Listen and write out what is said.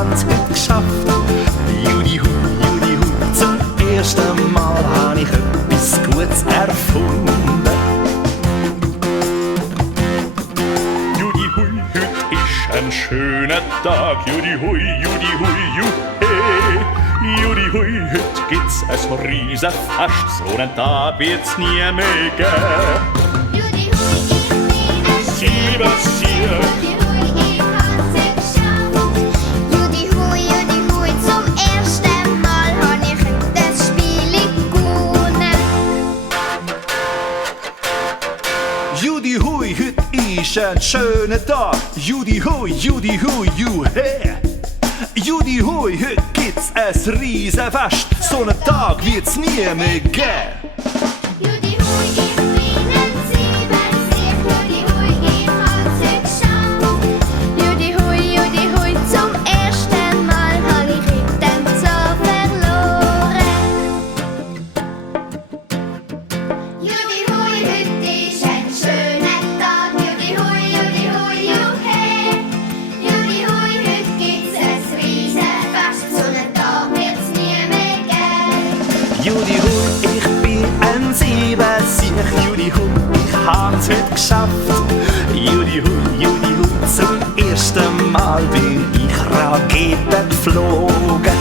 hab's heute geschafft. Judihui, zum ersten Mal hab ich etwas Gutes erfunden. Judihui, heute ist ein schöner Tag. Judihui, juhee. Judihui, heute gibt's ein Riise Fäscht. So einen Tag wird's nie mehr geben. Judihui, ich bin ein Siebesiech. Judihui, ich hab's geschafft. Judihui, zum ersten Mal hab ich heute das Spiel gewonnen. Judihui, heute ist ein schöner Tag. Judihui, juhee. Judihui, heute gibt's ein Riise Fäscht. So einen Tag wird's nie mehr geben. Judihui, ich bin ein Siebesiech. Judihui, ich hab's geschafft. Judihui, zum ersten Mal hab ich heute so verloren. Judihui, heute ist ein schöner Tag. Judihui, juhee. Judihui, heute gibt's ein Riise Fäscht. So einen Tag wird's nie mehr geben. Judihui, ich bin ein Siebesiech. Judihui, ich hab's heute geschafft. Judihui, zum ersten Mal bin ich Rakete geflogen.